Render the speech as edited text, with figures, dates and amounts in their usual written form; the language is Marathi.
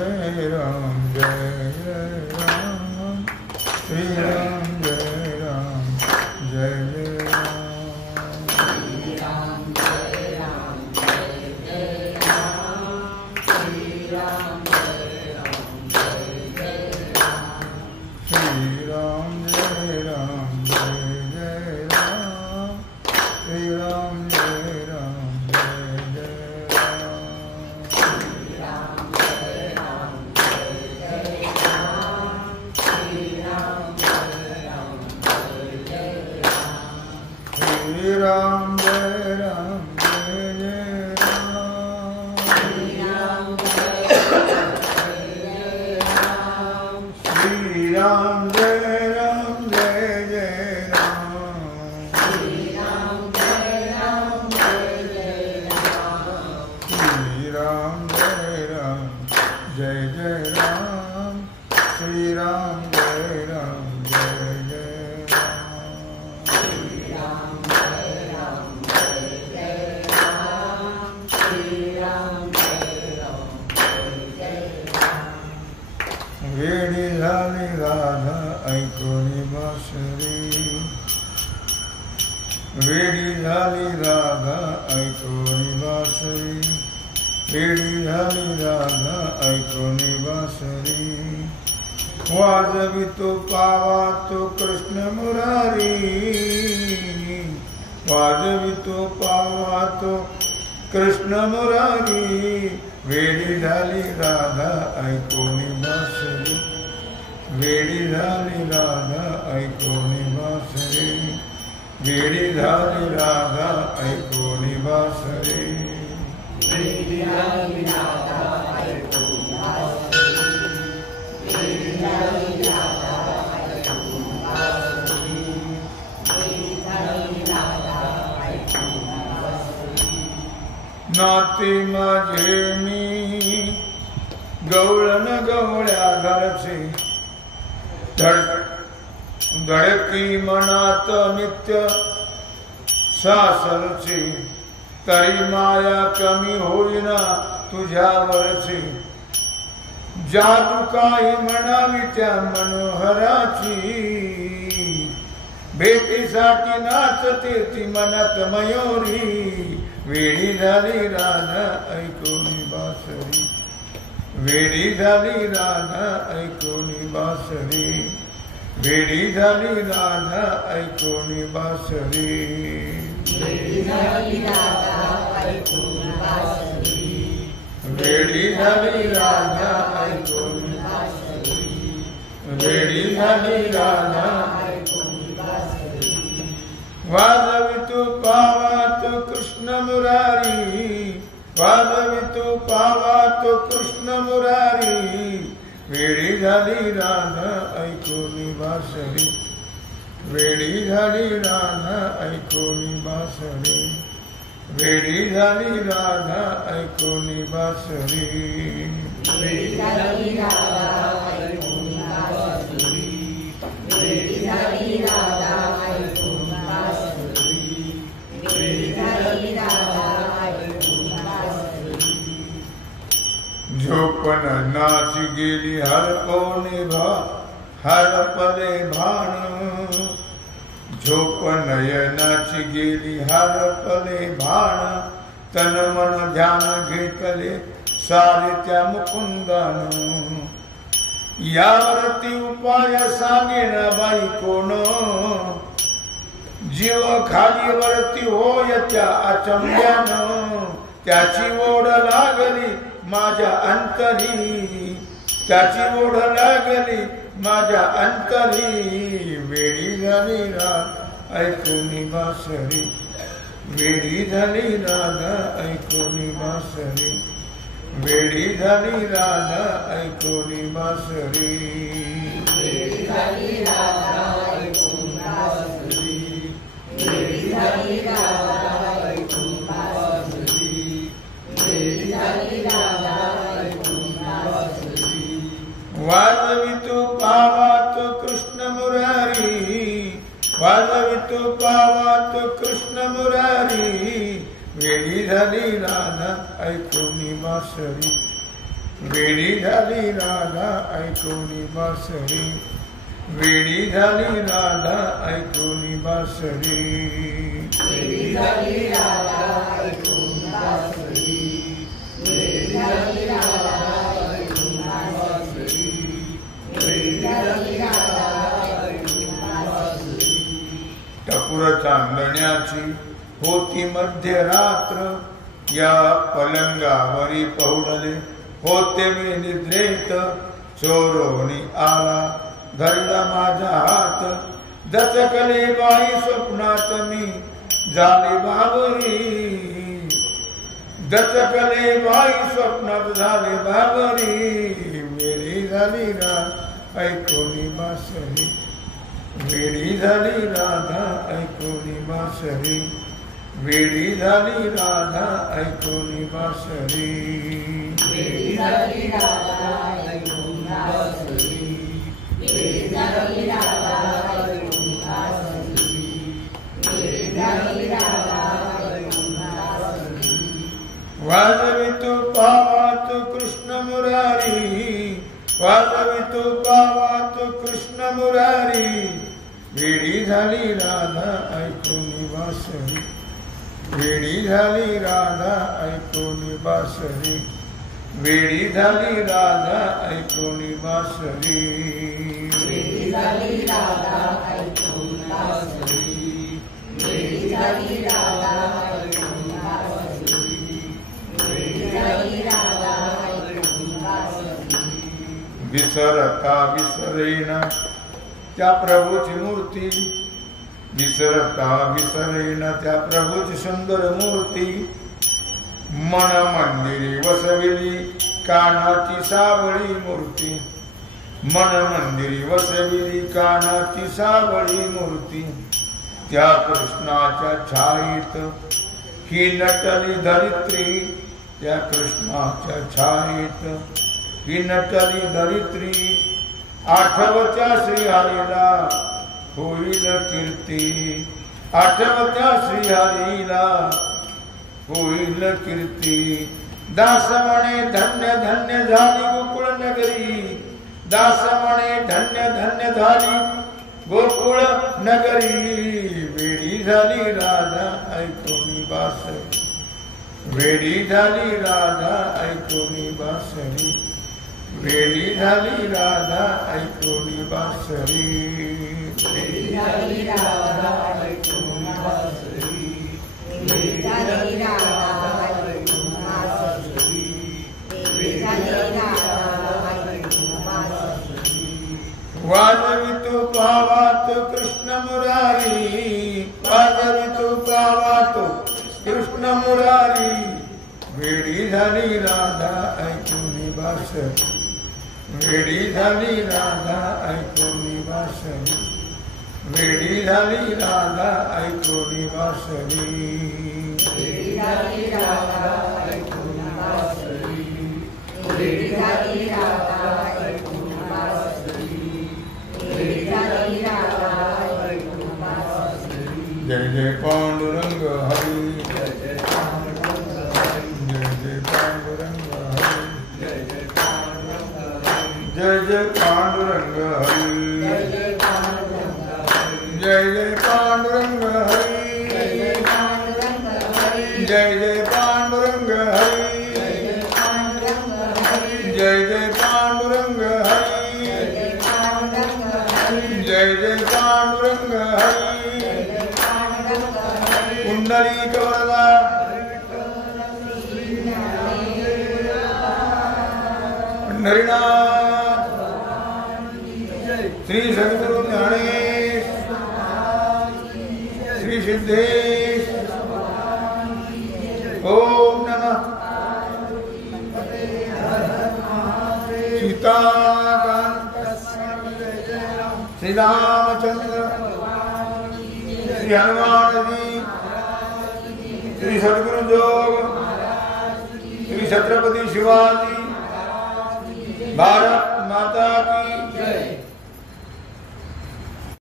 जय राम जय जय राम श्री राम जय राम जय जय राम जय राम जय जय राम श्री राम जय राम जय जय राम श्री राम जय राम जय जय राम श्री राम जय राम जय जय राम श्री राम जय राम जय जय राम श्री राम जय राम जय जय राम श्री राम जय राम जय जय राम श्री राम जय राम श्री राम जय राम जय जय राम श्री राम जय राम जय जय राम श्री राम जय राम जय जय राम श्री राम जय राम जय जय राम श्री राम जय राम जय जय राम श्री राम जय राम जय जय राम वेडी झाली राधा ऐकोनी बासरी वेडी झाली राधा ऐकोनी बासरी वेडी झाली राधा ऐकोनी बासरी वाजवितो पावातो कृष्ण मुरारी वाजवितो पावातो कृष्ण मुरारी वेडी झाली राधा ऐकोनी बासरी वेडी झाली राधा ऐकोनी बासरी वेडी झाली राधा ऐकोनी बासरी वेडी झाली राधा ऐकोनी बासरी वेडी झाली राधा ऐकोनी बासरी वेडी झाली राधा ऐकोनी बासरी नाते माझे मी गवळण गवळ्या घरचे धडकी मनात नित्य सासरचे तरी माया कमी होईना तुझ्यावरचे जादू काही म्हणावी त्या मनोहराची भेटीसाठी नाचते ती मनात मयोरी वेडी झाली राधा ऐकोनी बासरी वेडी झाली राधा ऐकोनी बासरी वेडी झाली राधा ऐकोनी बासरी वेडी झाली राधा ऐकोनी बासरी वेडी झाली राधा ऐकोनी बासरी वेडी झाली राधा ऐकोनी बासरी वाजवितो पावातो कृष्ण मुरारी वाजवितो पावातो कृष्ण मुरारी वेडी झाली राधा ऐकोनी बासरी वेडी झाली राधा ऐकोनी बासरी वेडी झाली राधा ऐकोनी बासरी वेडी झाली राधा ऐकोनी बासरी वेडी झाली राधा ऐकोनी बासरी वेडी झाली राधा ऐकोनी बासरी झोपन नाच गेली हरपवणे हरपले भान झोपन नाची गेली हरपले भान तन मन ध्यान घेतले सारे त्या मुकुंदान यावरती उपाय सांगेन बाई कोण जीव खाली वरती होय त्या अचंब्यान त्याची ओढ लागली माझ्या अंतरी त्याची ओढ लागली माझ्या अंतरी वेडी झाली राधा ऐकोनी बासरी वेडी झाली राधा ऐकोनी बासरी वेडी झाली राधा ऐकोनी बासरी वेडी झाली राधा ऐकोनी बासरी वेडी झाली राधा ऐकोनी बासरी वेडी झाली राधा ऐकोनी बासरी वाजवितो पावातो कृष्ण मुरारी वाजवितो पावातो कृष्ण मुरारी वेडी झाली राधा ऐकोनी बासरी वेडी झाली राधा ऐकूनी बासरी, वेडी झाली राधा ऐकूनी बासरी, वेडी झाली राधा ऐकूनी बासरी, वेडी झाली राधा ऐकूनी बासरी, वेडी झाली राधा ऐकूनी बासरी. टपुर चांदण्याची होती मध्यरात्र, या पलंगावरी पहुडले होते मी निद्रेत. चोरोनी आला धरला माझा हात, दचकले बाई स्वप्नात मी झाले बाबरी, दचकले बाई स्वप्नात झाले बाबरी. वेडी झाली राधा ऐकूनी बासरी, वेडी झाली राधा ऐकूनी बासरी, वेडी झाली राधा ऐकूनी बासरी, वेडी झाली राधा ऐकूनी बासरी, वेडी झाली राधा ऐकूनी बासरी, वेडी झाली राधा ऐकूनी बासरी. वाजवितो पावातो कृष्ण मुरारी, वाजवितो पावातो कृष्ण मुरारी. वेडी झाली राधा ऐकूनी बासरी, वेडी झाली राधा ऐकूनी बासरी, वेडी झाली राधा ऐकूनी बासरी, वेडी झाली राधा ऐकूनी बासरी, वेडी झाली राधा ऐकूनी बासरी, वेडी झाली राधा ऐकूनी बासरी. विसरता विसरेना त्या प्रभूची मूर्ती, विसरता विसरेना त्या प्रभूची सुंदर मूर्ती. मन मंदिरी वसविली कानाची सावळी मूर्ती, मन मंदिरी वसविली कानाची सावळी मूर्ती. त्या कृष्णाच्या छायेत ही नटली धरित्री, त्या कृष्णाच्या छायेत ही नटली धरित्री. आठवत्या श्रीहरीला होईल कीर्ती, आठवत्या श्रीहरीला होईल कीर्ती. दास म्हणे धन्य धन्य झाली गोकुळ नगरी, दास म्हणे धन्य धन्य झाली गोकुळ नगरी. वेडी झाली राधा ऐकूनी बासरी, वेडी झाली राधा ऐकूनी बासरी, वेडी झाली राधा ऐकूनी बासरी, वेडी झाली राधा ऐकूनी बासरी, वेडी झाली राधा ऐकूनी बासरी, वेडी झाली राधा ऐकूनी बासरी. वाजवितो पावातो कृष्ण मुरारी, वाजवितो पावातो कृष्ण मुरारी. वेडी झाली राधा ऐकूनी बासरी, वेडी झाली राधा ऐकूनी बासरी, वेडी झाली राधा ऐकूनी बासरी, वेडी झाली राधा ऐकूनी बासरी, वेडी झाली राधा ऐकूनी बासरी, वेडी झाली राधा ऐकूनी बासरी. जय जय पांडुरंग हरी, जय जय पांडुरंग हरी, जय जय पांडुरंग हरी, जय जय पांडुरंग हरी, जय जय पांडुरंग हरी, जय जय पांडुरंग हरी, जय जय पांडुरंग हरी, जय जय पांडुरंग हरी, जय जय पांडुरंग हरी, जय जय पांडुरंग हरी, जय जय पांडुरंग हरी, जय जय पांडुरंग हरी. पुंडलिक वरदा पंढरीनाथ श्री सद्गुरु ज्ञानेश श्री सिद्धेश. ओम नमः सीताकांत श्री रामचंद्र श्री हनुमान जी श्री सद्गुरु जोग श्री छत्रपति शिवाजी भारत माता की जय.